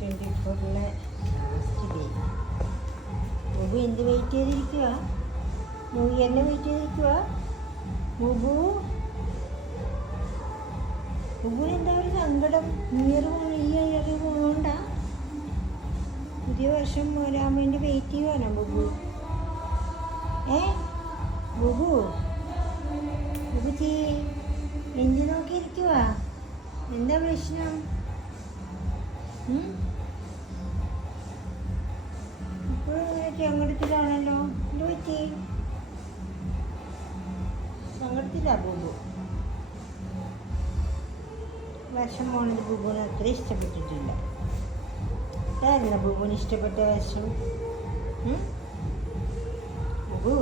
2024 last day. ബുബു എന്ത് wait ചെയ്തിരിക്കുക? New ഇയറിനെ wait ചെയ്തിരിക്കുക. ബുബു എന്താ ഒരു സങ്കടം? ന്യൂ ഇയർ പോകണ്ട, പുതിയ വർഷം വരാൻ വേണ്ടി വെയിറ്റ് ചെയ്യുവാനോ ബുബു? ബുബു ബുബുജി എന്ത് നോക്കിയിരിക്കുക? എന്താ പ്രശ്നം? ഇപ്പോഴും സങ്കടത്തിലാണല്ലോ. എന്ത് പറ്റി? സങ്കടത്തിലാ ബുബു. വർഷം പോണത് ബുബുവിന് അത്ര ഇഷ്ടപ്പെട്ടിട്ടില്ല. ഏതായിരുന്നു ബുബുവിന് ഇഷ്ടപ്പെട്ട വർഷം? ബുബു